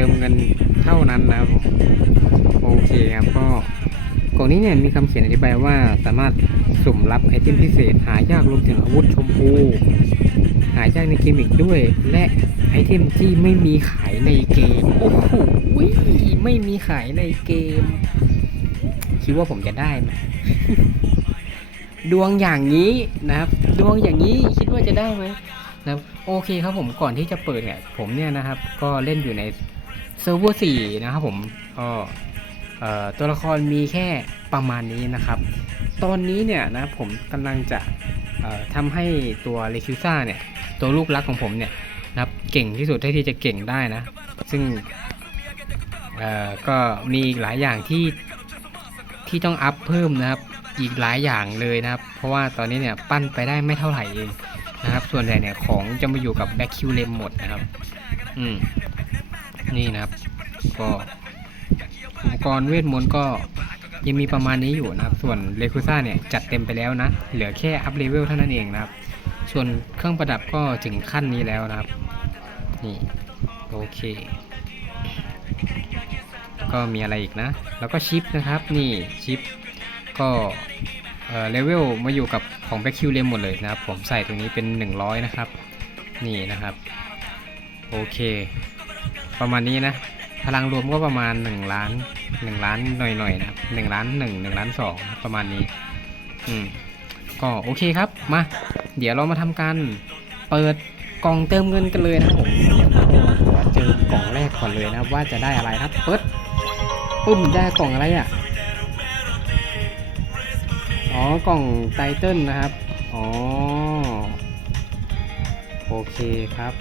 ติมเงินเท่านั้นนะครับผมโอเคครับก็กล่องนี้เนี่ยมีคำเขียนอธิบายว่าสามารถสุ่มรับไอเทมพิเศษ หายากรวมถึงอาวุธชมพู หายากในเกมอีกด้วย และไอเทมที่ไม่มีขายในเกมโอ้โหไม่มีขายในเกม คิดว่าผมจะได้ไหมดวงอย่างนี้นะครับ ดวงอย่างนี้คิดว่าจะได้ไหมนะครับโอเคครับผมก่อนที่จะเปิดเนี่ยผมเนี่ยนะครับ ก็เล่นอยู่ใน เซิร์ฟเวอร์สี่นะครับผมก็ตัวละครมีแค่ประมาณนี้นะครับ ตอนนี้เนี่ยนะผมกำลังจะทำให้ตัวเลคิวซ่าเนี่ย ตัวลูกรักของผมเนี่ยนะครับเก่งที่สุดเท่าที่จะเก่งได้นะ ซึ่งก็มีหลายอย่างที่ที่ต้องอัพเพิ่มนะครับอีกหลายอย่างเลยนะครับ เพราะว่าตอนนี้เนี่ยปั้นไปได้ไม่เท่าไหร่เองนะครับ ส่วนใหญ่เนี่ยของจะมาอยู่กับแบ็คคิวเลมหมดนะครับ อืม นี่นะครับก็อุปกรณ์เวทมนต์ก็ยังมีประมาณนี้อยู่นะครับ ส่วนเลคูซ่าเนี่ยจัดเต็มไปแล้วนะ เหลือแค่อัพเลเวลเท่านั้นเองนะครับ ส่วนเครื่องประดับก็ถึงขั้นนี้แล้วนะครับ นี่โอเค ก็มีอะไรอีกนะ แล้วก็ชิปนะครับ นี่ชิป ก็เออเลเวลมาอยู่กับของแบ็คคิวเลมหมดเลยนะครับ ผมใส่ตรงนี้เป็น 100 นะครับ นี่นะครับ โอเค ประมาณนี้นะ พลังรวมก็ประมาณ1ล้าน1ล้านหน่อยๆนะครับ1ล้าน1 1ล้าน2ประมาณนี้ อืม ก็โอเคครับ มา เดี๋ยวเรามาทำการเปิดกล่องเติมเงินกันเลยนะครับผม เดี๋ยวเราขอเจอกล่องแรกก่อนเลยนะครับ ว่าจะได้อะไรครับ เปิดปุ้มได้กล่องอะไรอะ อ๋อ กล่องไตเติลนะครับ อ๋อ โอเคครับ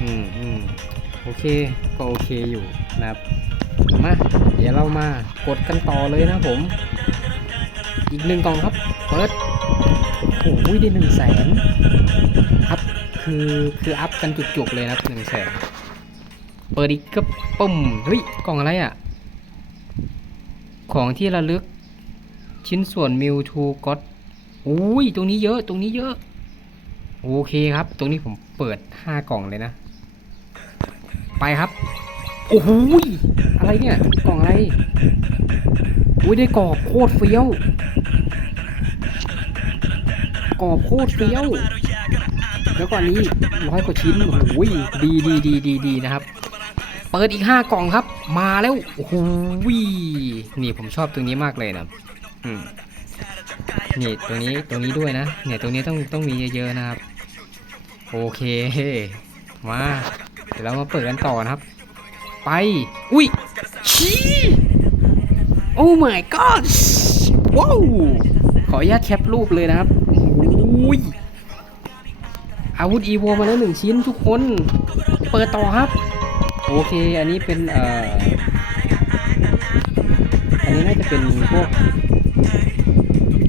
อืมอืม โอเคก็โอเคอยู่นะครับมาเดี๋ยวเรามากดกันต่อเลยนะผม อีกหนึ่งกล่องครับเปิดโอ้โหได้หนึ่งแสนครับคือคืออัพกันจุกๆเลยนะหนึ่งแสนเปิดอีกก็ปุ่มเฮ้ยกล่องอะไรอะ ของที่ระลึกชิ้นส่วนมิวทูก็ตอุ้ยตรงนี้เยอะตรงนี้เยอะ โอเคครับ ตรงนี้ผมเปิดห้ากล่องเลยนะ ไปครับโอ้โหอะไรเนี่ยกล่องอะไรอุ้ยได้กรอบโคตรเฟี้ยวกรอบโคตรเฟี้ยวแล้วก่อนนี้ร้อยกว่าชิ้นโอ้โหยดีดีดีดีดีนะครับ เปิดอีกห้ากล่องครับ มาแล้วโอ้โหนี่ผมชอบตรงนี้มากเลยนะอืมนี่ตรงนี้ตรงนี้ด้วยนะเนี่ยตรงนี้ต้องต้องมีเยอะๆนะครับ โอเคมา เดี๋ยวเรามาเปิดกันต่อนะครับ ไป อุ้ยชี้โอ้ my god ว้าว ขออนุญาตแคปรูปเลยนะครับอุ้ยอาวุธอีโวมาแล้วหนึ่งชิ้นทุกคน เปิดต่อครับ โอเค อันนี้เป็นเอ่อ อันนี้น่าจะเป็นพวก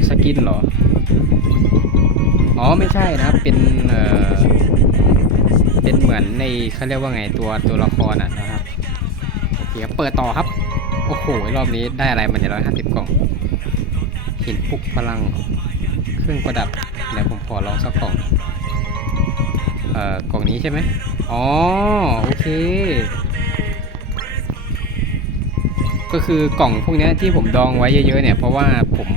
สกินเหรอ อ๋อ ไม่ใช่นะครับ เป็นเอ่อ เป็นเหมือนในเขาเรียกว่าไงตัวตัวละครอะนะครับโอเคเปิดต่อครับ โอ้โหรอบนี้ได้อะไรมันเนี่ยร้อยห้าสิบกล่องหินปลุกพลังเครื่องประดับเดี๋ยวผมขอลองสักกล่องเอ่อกล่องนี้ใช่ไหมอ๋อโอเค ก็คือกล่องพวกนี้ที่ผมดองไว้เยอะๆเนี่ยเพราะว่าผม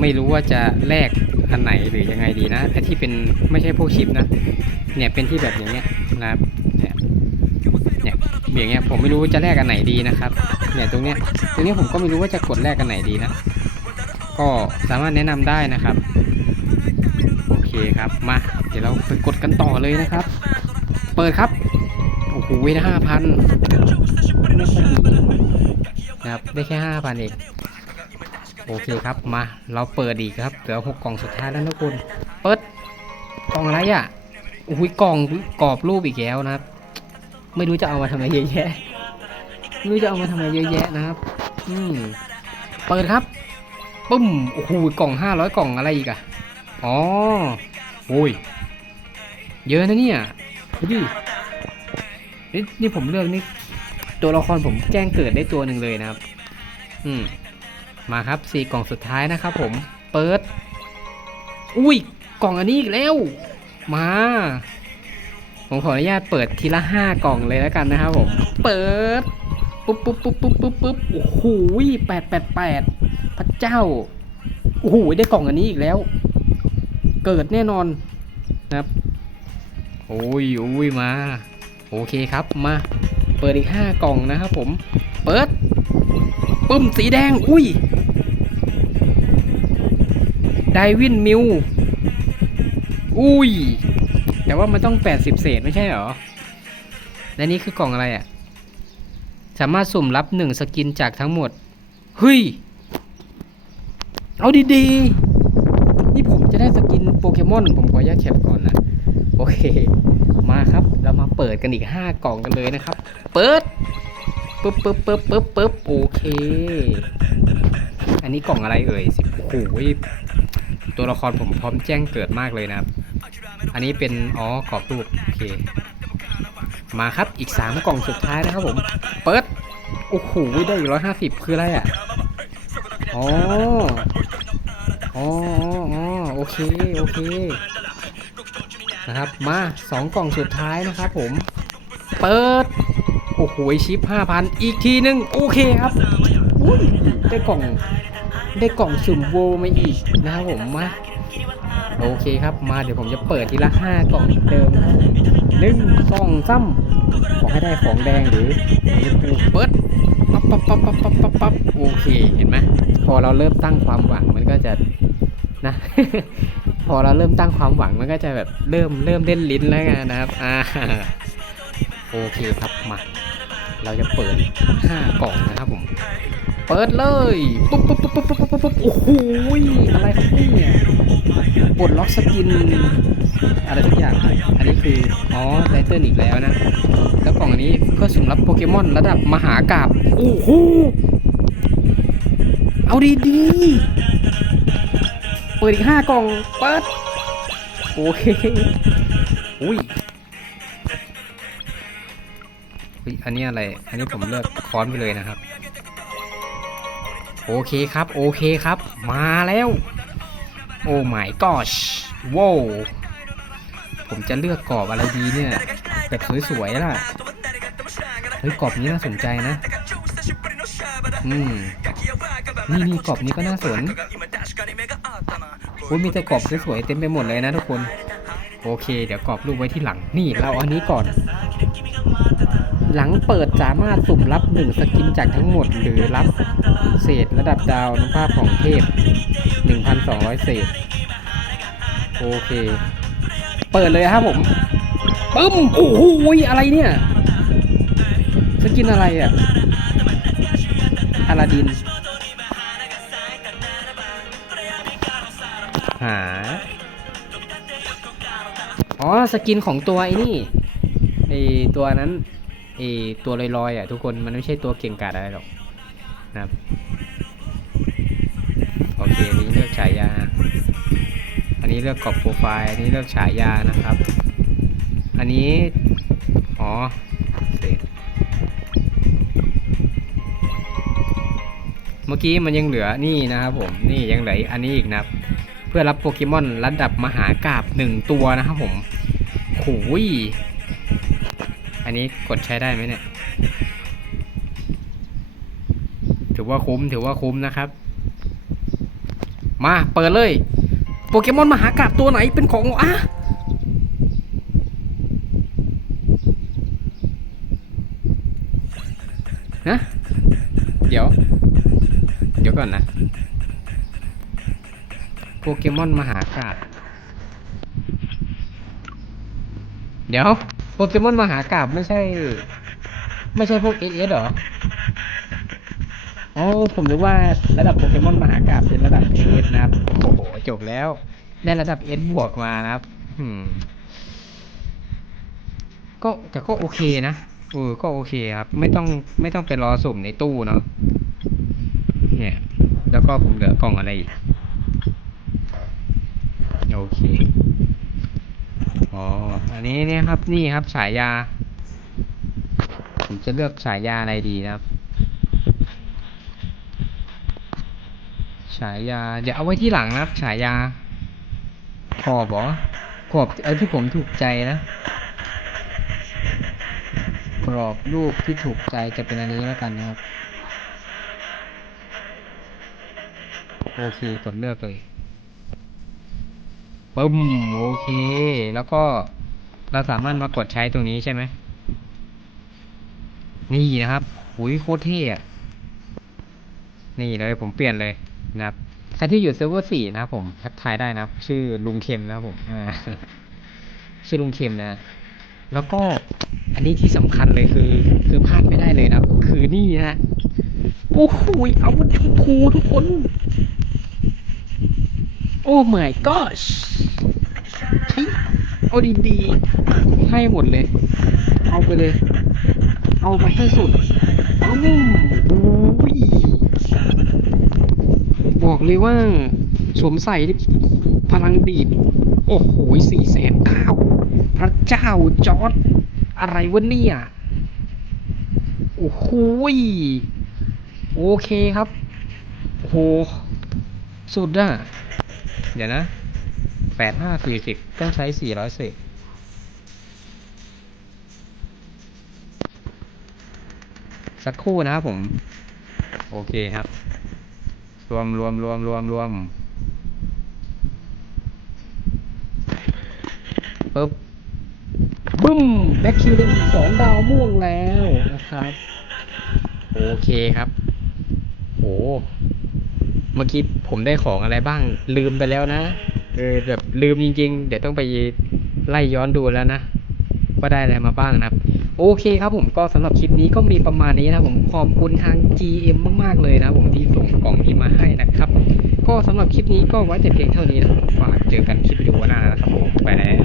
ไม่รู้ว่าจะแลก อันไหนหรือยังไงดีนะไอที่เป็นไม่ใช่พวกชิปนะ เนี่ยเป็นที่แบบอย่างเงี้ยนะครับเนี่ยเนี่ยอย่างเงี้ยผมไม่รู้ว่าจะแลกอันไหนดีนะครับ เนี่ยตรงเนี้ยตรงเนี้ยผมก็ไม่รู้ว่าจะกดแลกอันไหนดีนะ ก็สามารถแนะนำได้นะครับโอเคครับมาเดี๋ยวเราไปกดกันต่อเลยนะครับ เปิดครับโอ้โหได้ห้าพันนะครับได้แค่ห้าพันเอง โอเคครับมา เราเปิดอีกครับเหลือหกกล่องสุดท้ายแล้วนะคุณเปิดกล่องอะไรอะโอ้ยกล่องกรอบรูปอีกแล้วนะครับ ไม่รู้จะเอามาทำอะไรเยอะแยะไม่รู้จะเอามาทำอะไรเยอะแยะนะครับ อืมเปิดครับปุ้มโอ้โหกล่องห้าร้อยกล่องอะไรอีกอะอ๋อโอ้ยเยอะนะเนี่ยดูดินี่นี่ผมเลือกนี่ตัวละครผมแจ้งเกิดได้ตัวหนึ่งเลยนะครับ อืม มาครับสี่กล่องสุดท้ายนะครับผมเปิด อุ้ยกล่องอันนี้อีกแล้ว มา ผมขออนุญาตเปิดทีละห้ากล่องเลยแล้วกันนะครับผม เปิดปุ๊บปุ๊บปุ๊บปุ๊บปุ๊บปุ๊บโอ้โหแปดแปดแปดพระเจ้าโอ้โหได้กล่องอันนี้อีกแล้ว เกิดแน่นอนนะครับโอ้ยโอ้ยมา โอเคครับมา เปิดอีกห้ากล่องนะครับผม เปิดปึ้มสีแดง อุ้ย ไดวินมิว อุ้ย แต่ว่ามันต้อง 80 เศษไม่ใช่หรอ และนี่คือกล่องอะไรอะ่ะ สามารถสุ่มรับหนึ่งสกินจากทั้งหมด เฮ้ย เอาดีๆ นี่ผมจะได้สกินโปเกมอน ผมขออนุญาตแคปก่อนนะ โอเค มาครับ เรามาเปิดกันอีก 5 กล่องกันเลยนะครับ เปิดปึ๊บปึ๊บปึ๊บปึ๊บปึ๊บโอเค อันนี้กล่องอะไรเอ่ยสิโอ้โห ตัวละครผมพร้อมแจ้งเกิดมากเลยนะครับ อันนี้เป็นอ๋อกรอบรูปโอเค มาครับอีก 3 กล่องสุดท้ายนะครับผม เปิด โอ้โหได้อีกร้อยห้าสิบคืออะไรอะอ๋ออ๋ออ๋อโอเค โอเค นะครับ มาสองกล่องสุดท้ายนะครับผม เปิด โอ้โหชิปห้าพันอีกทีนึง โอเคครับอุ้ยได้กล่อง ได้กล่องสุ่มโวมาอีกนะครับผมมาโอเคครับมาเดี๋ยวผมจะเปิดทีละห้ากล่องเหมือนเดิมนะครับผมหนึ่งสองซ้ำขอให้ได้ของแดงหรือเปิดปั๊บปั๊บปั๊บปั๊บปั๊บปั๊บปั๊บโอเคเห็นไหมพอเราเริ่มตั้งความหวังมันก็จะนะ พอเราเริ่มตั้งความหวังมันก็จะแบบเริ่มเริ่มเล่นลิ้นแล้วไงนะครับอ่าโอเคครับมาเราจะเปิดห้ากล่องนะครับผม เปิดเลยปุ๊บปุ๊บปุ๊บปุ๊บปุ๊บปุ๊บปุ๊บโอ้โหอะไรครับเนี่ยปลดล็อกสกินอะไรทุกอย่าง อันนี้คือ อ๋อไตเติ้ลอีกแล้วนะ แล้วกล่องนี้เพื่อสุ่มรับโปเกมอนระดับมหากราบโอ้โหเอาดีดีเปิดอีกห้ากล่องเปิดโอเคอุ้ยอุ๊ยอันนี้อะไร อันนี้ผมเลือกค้อนไปเลยนะครับ โอเคครับ โอเคครับ มาแล้ว โอ้ my gosh ว้าวผมจะเลือกกรอบอะไรดีเนี่ย แบบสวยๆล่ะ เฮ้ยกรอบนี้น่าสนใจนะ อืม นี่นี่กรอบนี้ก็น่าสนโอ้ยมีแต่กรอบสวยๆเต็มไปหมดเลยนะทุกคน โอเค เดี๋ยวกรอบรูปไว้ที่หลัง นี่เราเอาอันนี้ก่อน หลังเปิดสามารถสุ่มรับหนึ่งสกินจากทั้งหมด หรือรับเศษระดับดาวนุภาพของเทพ 1,200 เศษ โอเค เปิดเลยครับผมปึ้มโอ้โหอะไรเนี่ย สกินอะไรอะอาลาดิน หา อ๋อ สกินของตัวไอ้นี่ไอตัวนั้น ไอตัวลอยๆอะทุกคนมันไม่ใช่ตัวเก่งกาจอะไรหรอกนะครับโอเคอันนี้เลือกฉายา อันนี้เลือกกรอบโปรไฟล์อันนี้เลือกฉายานะครับ อันนี้อ๋อเศษเมื่อกี้มันยังเหลือนี่นะครับผมนี่ยังเหลืออันนี้อีกนะครับ เพื่อรับโปเกมอนระดับมหากราบหนึ่งตัวนะครับผมโหย นนี้กดใช้ได้ไหมเนี่ย ถือว่าคุ้มถือว่าคุ้มนะครับ มาเปิดเลย โปเกมอนมหากาบตัวไหนเป็นของอะนะเดี๋ยว เดี๋ยวก่อนนะ โปเกมอนมหากาบเดี๋ยว โปเกมอนมหากราบไม่ใช่ ไม่ใช่พวกเอเอสหรออ๋อผมนึกว่าระดับโปเกมอนมหากราบเป็นระดับเอสนะครับ โอ้โห จบแล้ว ได้ระดับเอสบวกมานะครับ อืม ก็แต่ก็โอเคนะเออก็โอเคครับ ไม่ต้องไม่ต้องไปรอสุ่มในตู้เนาะเนี่ย แล้วก็ผมเหลือกล่องอะไรอีกโอเค อ๋อ อันนี้เนี่ยครับนี่ครับฉายา ผมจะเลือกฉายาอะไรดีนะครับฉายาเดี๋ยวเอาไว้ที่หลังนะครับฉายา ขอบเหรอขอบไอ้ที่ผมถูกใจนะกรอบรูปที่ถูกใจจะเป็นอันนี้แล้วกันนะครับ โอเคกดเลือกเลย ปึ้มโอเค แล้วก็เราสามารถมากดใช้ตรงนี้ใช่ไหม นี่นะครับหุยโคตรเท่อะนี่เลยผมเปลี่ยนเลยนะครับใครที่อยู่เซิร์ฟเวอร์สี่นะครับผมทักทายได้นะ ชื่อลุงเข็มนะครับผมชื่อลุงเข็มนะ แล้วก็อันนี้ที่สำคัญเลยคือคือพลาดไม่ได้เลยนะ คือนี่นะโอ้โหเอาวุธชมพูทุกคน โอ้ my gosh เอาดีๆให้หมดเลย เอาไปเลย เอาไปให้สุดโอ้ยบอกเลยว่า สวมใส่พลังดีด โอ้โหสี่แสนเก้าพระเจ้าจอร์ดอะไรวะเนี่ย โอ้โหยโอเคครับโอ้โหสุดอะ เดี๋ยวนะแปดห้าสี่สิบต้องใช้สี่ร้อยสิบสักครู่นะครับผม โอเคครับ รวมรวมรวมรวมรวมปึ๊บบึ้มแบ็คคิวได้สองดาวม่วงแล้วนะครับ โอเคครับ เมื่อกี้ผมได้ของอะไรบ้าง ลืมไปแล้วนะเออแบบลืมจริง ๆ เดี๋ยวต้องไปไล่ย้อนดูแล้วนะว่าได้อะไรมาบ้างนะครับโอเคครับผมก็สำหรับคลิปนี้ก็มีประมาณนี้นะผมขอบคุณทาง GM มากๆเลยนะผมที่ส่งกล่องนี้มาให้นะครับ ก็สำหรับคลิปนี้ก็ไว้แต่เพียงเท่านี้นะฝากเจอกันคลิปวิดีโอหน้านะครับผมไปแล้ว